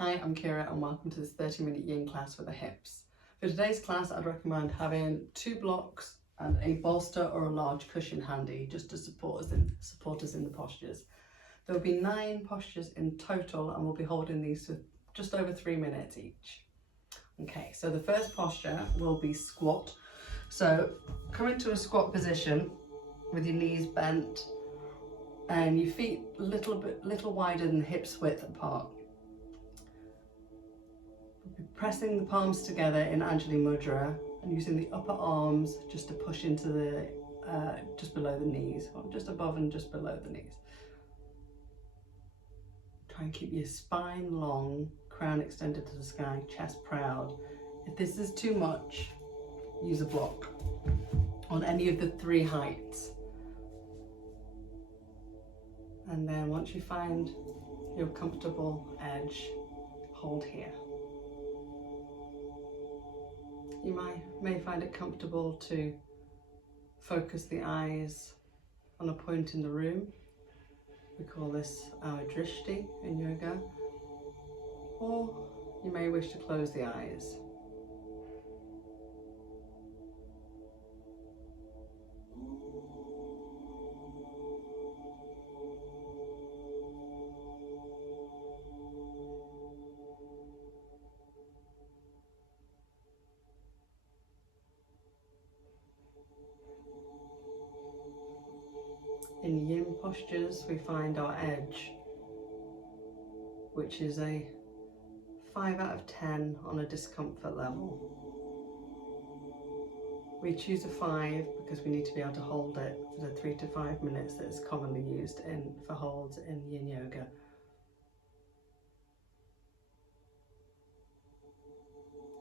Hi, I'm Kira and welcome to this 30-minute yin class for the hips. For today's class, I'd recommend having 2 blocks and a bolster or a large cushion handy just to support us in the postures. There will be 9 postures in total and we'll be holding these for just over 3 minutes each. Okay, so the first posture will be squat. So come into a squat position with your knees bent and your feet a little wider than hips width apart. Pressing the palms together in Anjali Mudra and using the upper arms just to push into the just below the knees, or just above and just below the knees. Try and keep your spine long, crown extended to the sky, chest proud. If this is too much, use a block on any of the 3 heights. And then once you find your comfortable edge, hold here. You may find it comfortable to focus the eyes on a point in the room. We call this our drishti in yoga. Or you may wish to close the eyes. In yin postures, we find our edge, which is a 5 out of 10 on a discomfort level. We choose a 5 because we need to be able to hold it for the 3 to 5 minutes that is commonly used for holds in Yin Yoga.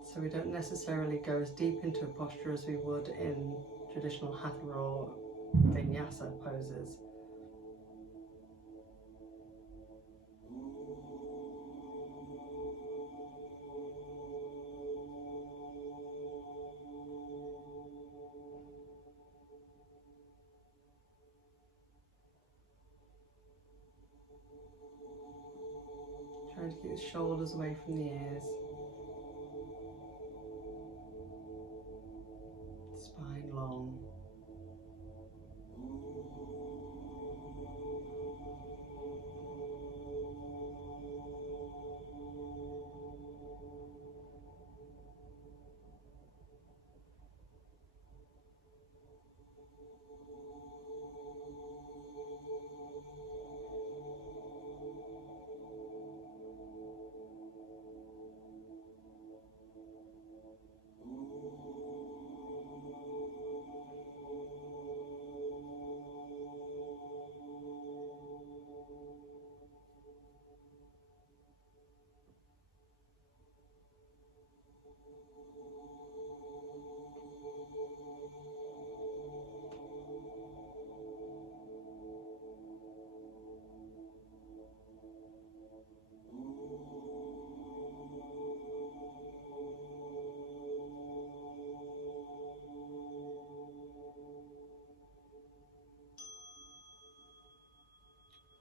So we don't necessarily go as deep into a posture as we would in traditional Hatha or Vinyasa poses. Trying to keep the shoulders away from the ears. Spine long.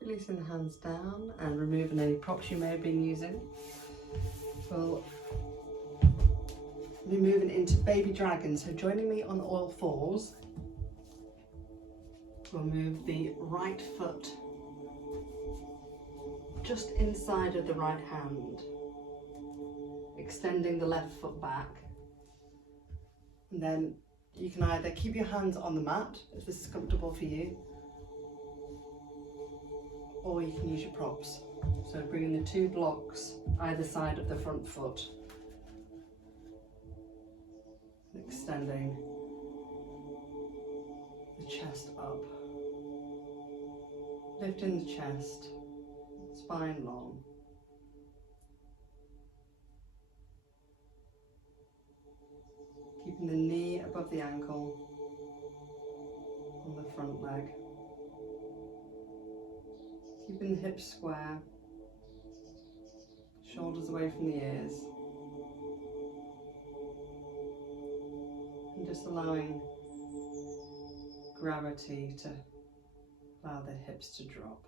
Releasing the hands down and removing any props you may have been using. We'll be moving into baby dragon. So joining me on all 4s, we'll move the right foot just inside of the right hand, extending the left foot back. And then you can either keep your hands on the mat if this is comfortable for you, or you can use your props. So bringing the 2 blocks either side of the front foot, extending the chest up, lifting the chest, spine long. Keeping the knee above the ankle on the front leg. Keeping the hips square, shoulders away from the ears, and just allowing gravity to allow the hips to drop.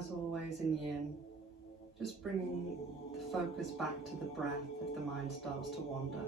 as always in Yin, just bringing the focus back to the breath if the mind starts to wander.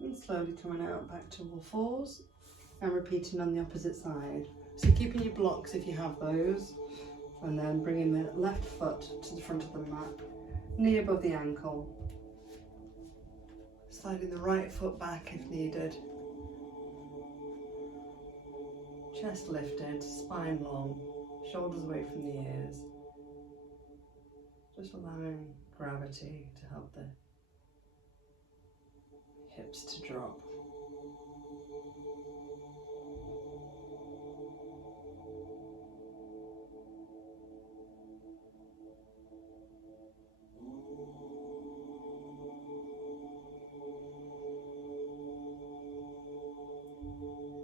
And slowly coming out back to all fours and repeating on the opposite side. So keeping your blocks if you have those, and then bringing the left foot to the front of the mat, knee above the ankle, sliding the right foot back if needed, chest lifted, spine long, shoulders away from the ears, just allowing gravity to help the hips to drop.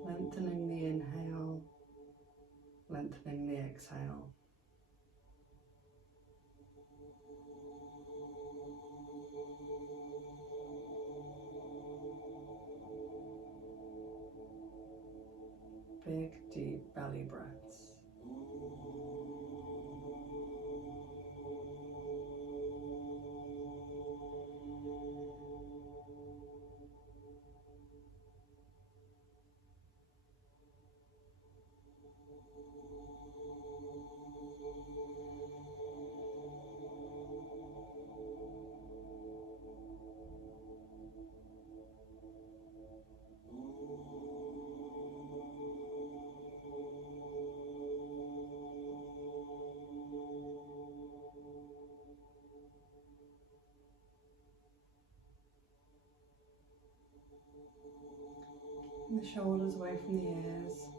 Lengthening the inhale, lengthening the exhale. Big, deep belly breaths. And the shoulders away from the ears.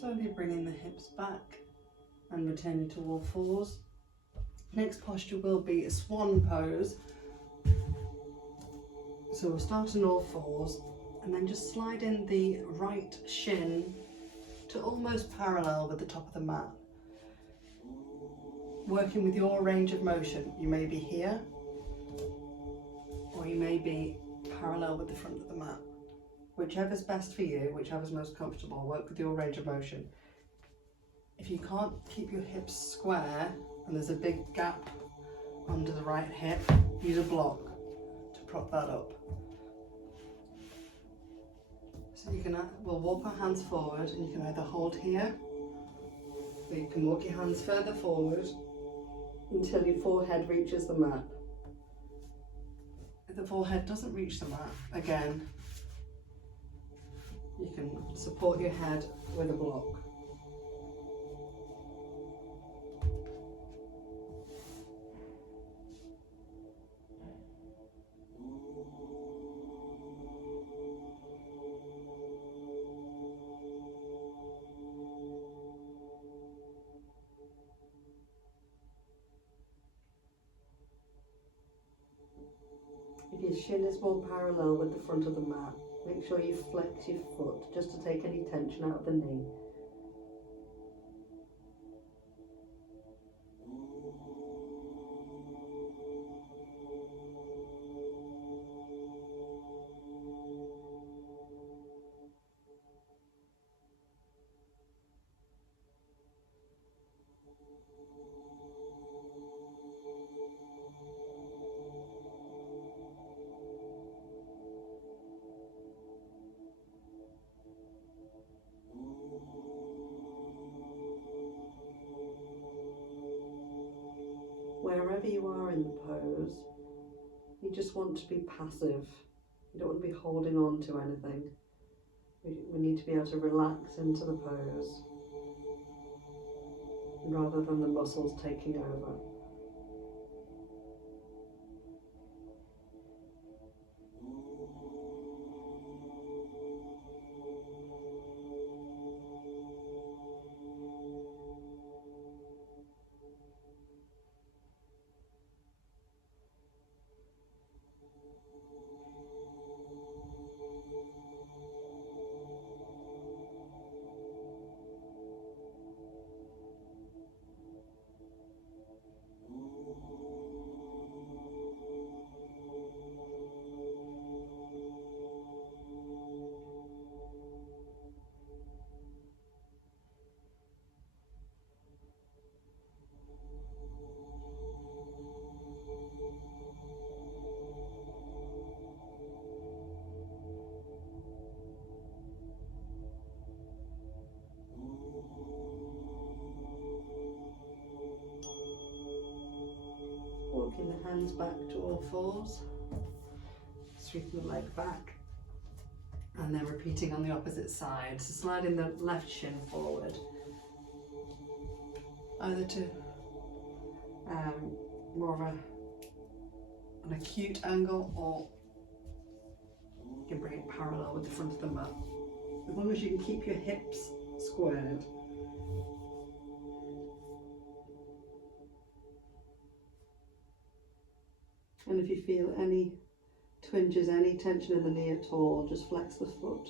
Slowly bringing the hips back and returning to all fours. Next posture will be a swan pose. So we'll start on all fours And then just slide in the right shin to almost parallel with the top of the mat. Working with your range of motion. You may be here, or you may be parallel with the front of the mat. Whichever's best for you, whichever's most comfortable, work with your range of motion. If you can't keep your hips square and there's a big gap under the right hip, use a block to prop that up. So you can, we'll walk our hands forward, and you can either hold here, or you can walk your hands further forward until your forehead reaches the mat. If the forehead doesn't reach the mat, again, you can support your head with a block. If your shin is more parallel with the front of the mat, make sure you flex your foot just to take any tension out of the knee. Wherever you are in the pose, you just want to be passive. You don't want to be holding on to anything. We need to be able to relax into the pose rather than the muscles taking over. Walking the hands back to all fours, sweeping the leg back, and then repeating on the opposite side. So sliding the left shin forward, either to more of an acute angle, or you can bring it parallel with the front of the mat. As long as you can keep your hips squared. And if you feel any twinges, any tension in the knee at all, just flex the foot.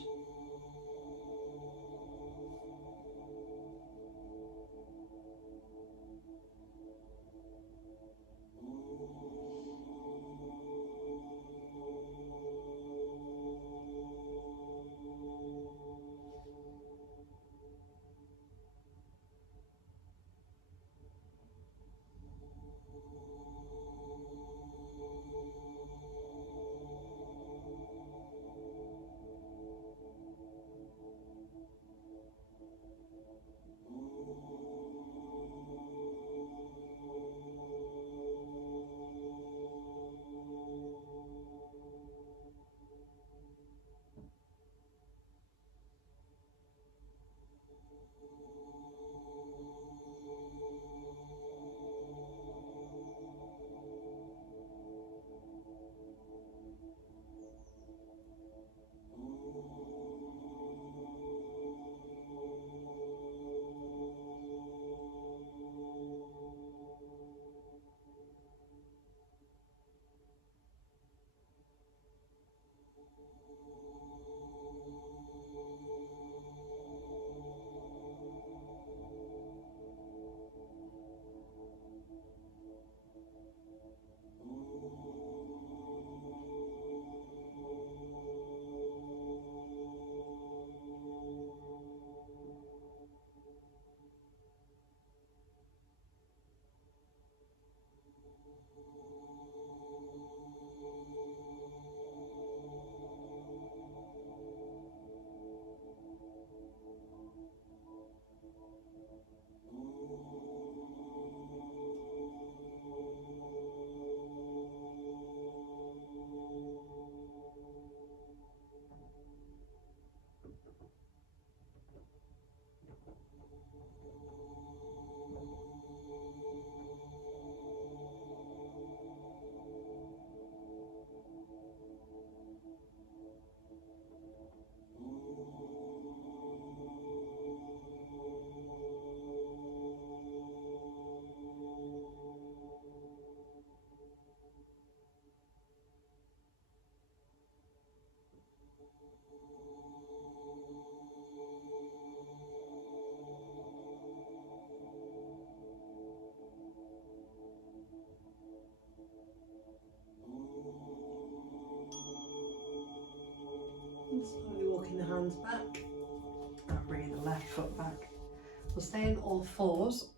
We'll stay in all fours,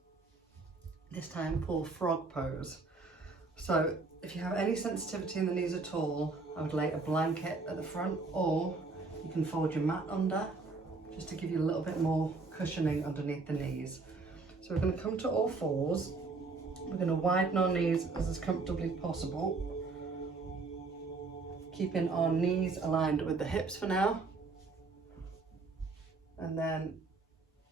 this time for frog pose. So if you have any sensitivity in the knees at all, I would lay a blanket at the front, or you can fold your mat under, just to give you a little bit more cushioning underneath the knees. So we're going to come to all fours. We're going to widen our knees as comfortably as possible, keeping our knees aligned with the hips for now, and then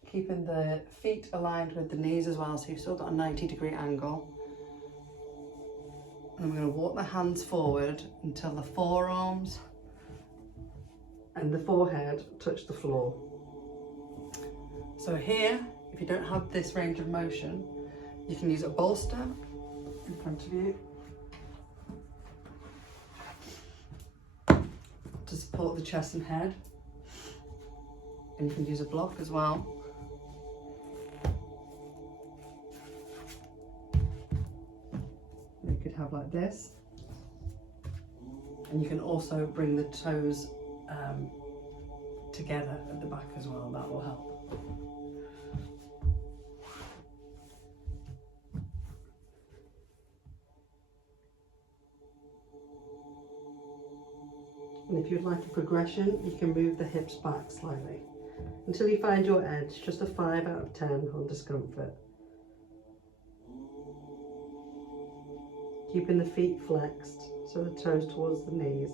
keeping the feet aligned with the knees as well, so you've still got a 90-degree angle. And we're going to walk the hands forward until the forearms and the forehead touch the floor. So here, if you don't have this range of motion, you can use a bolster in front of you to support the chest and head. And you can use a block as well. You could have like this. And you can also bring the toes together at the back as well, that will help. And if you'd like a progression, you can move the hips back slightly until you find your edge, just a 5 out of 10 on discomfort. Keeping the feet flexed, so the toes towards the knees.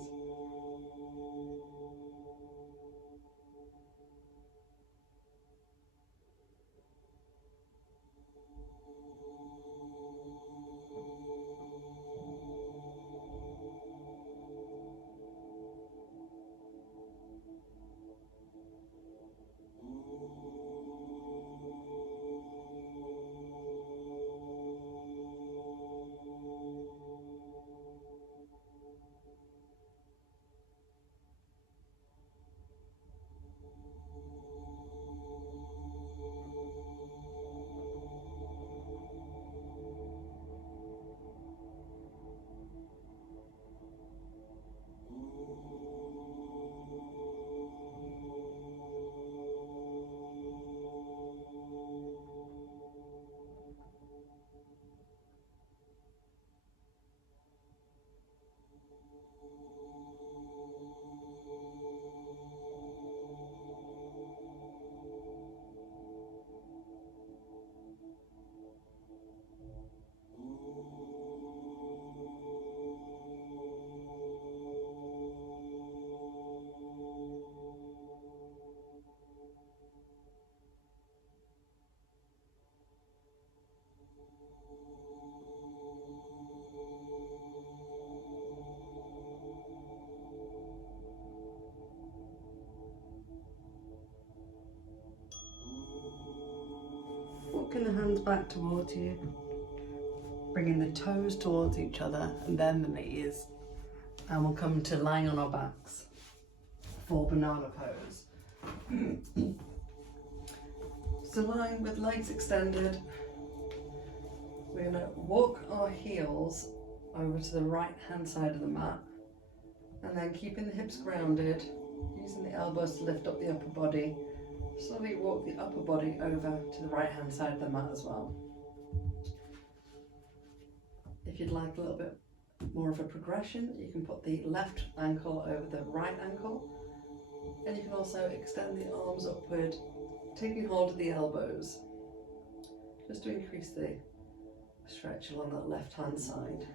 Walking the hands back towards you, bringing the toes towards each other and then the knees, and we'll come to lying on our backs for banana pose. So lying with legs extended, we're going to walk our heels over to the right hand side of the mat, and then keeping the hips grounded, using the elbows to lift up the upper body. Slowly walk the upper body over to the right hand side of the mat as well. If you'd like a little bit more of a progression, you can put the left ankle over the right ankle, and you can also extend the arms upward, taking hold of the elbows, just to increase the stretch along that left hand side.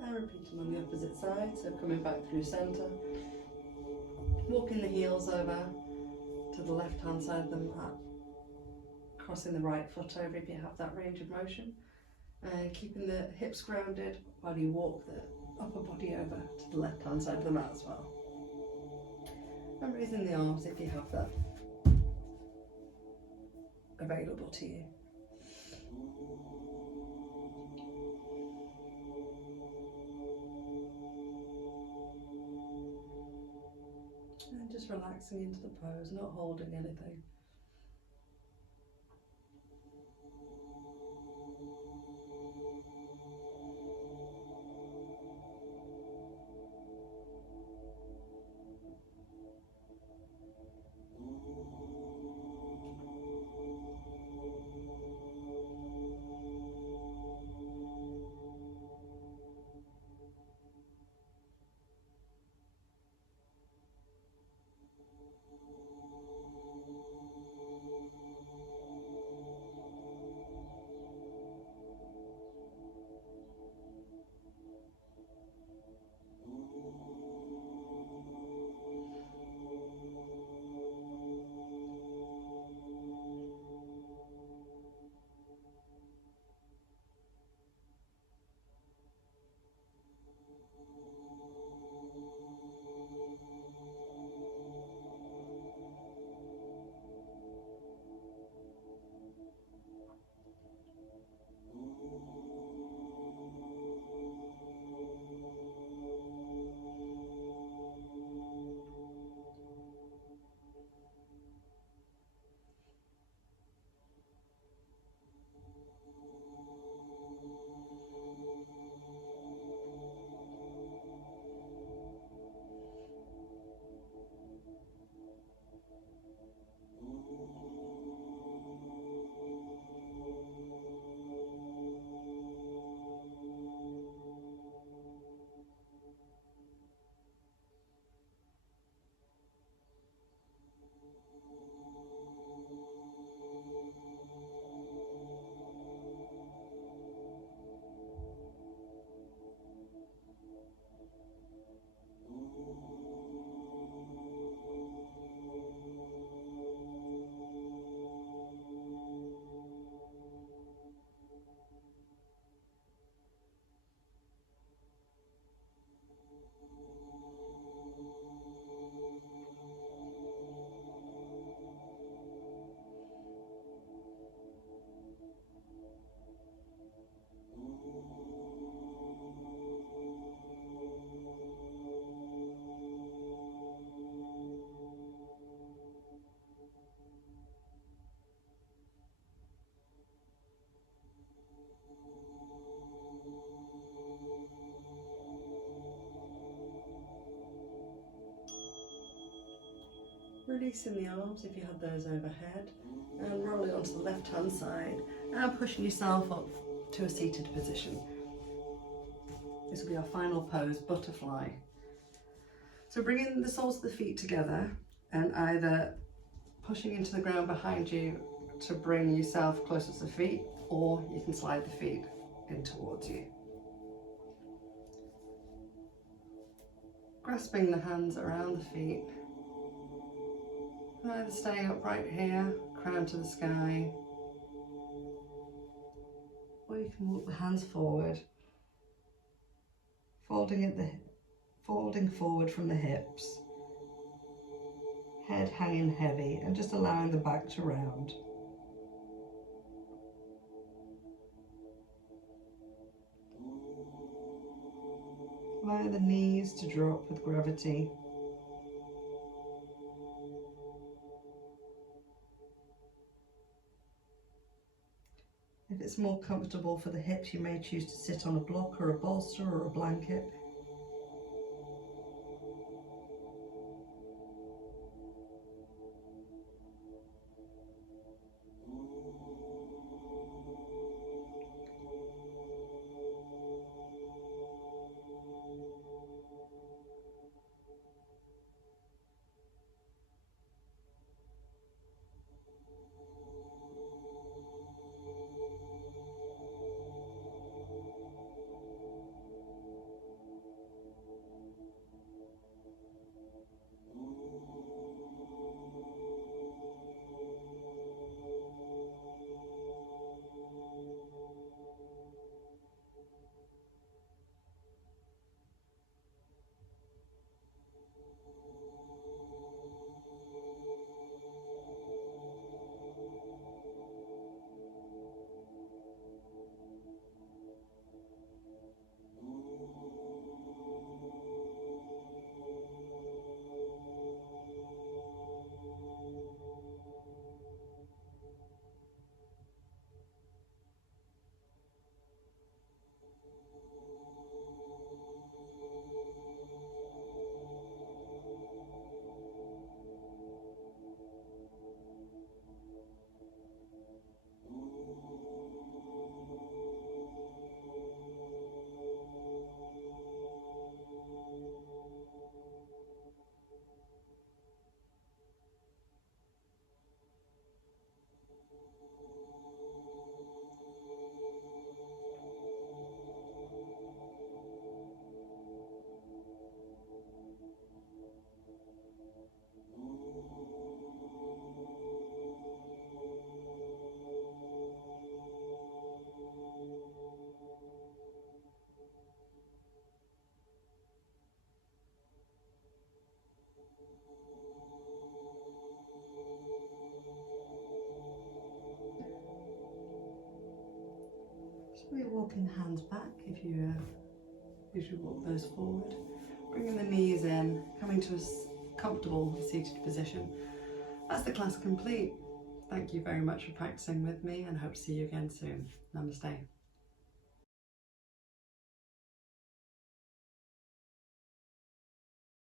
And repeating on the opposite side, so coming back through centre, walking the heels over to the left hand side of the mat, crossing the right foot over if you have that range of motion, and keeping the hips grounded while you walk the upper body over to the left hand side of the mat as well. And raising the arms if you have that available to you. And just relaxing into the pose, not holding anything. Releasing the arms if you have those overhead, and rolling onto the left hand side and pushing yourself up to a seated position. This will be our final pose, butterfly. So bringing the soles of the feet together and either pushing into the ground behind you to bring yourself closer to the feet, or you can slide the feet in towards you. Grasping the hands around the feet, and either staying upright here, crown to the sky, or you can walk the hands forward folding forward from the hips, head hanging heavy, and just allowing the back to round. Allow the knees to drop with gravity. If it's more comfortable for the hips, you may choose to sit on a block or a bolster or a blanket. We're walking the hands back if you usually walk those forward. Bringing the knees in, coming to a comfortable seated position. That's the class complete. Thank you very much for practicing with me and I hope to see you again soon. Namaste.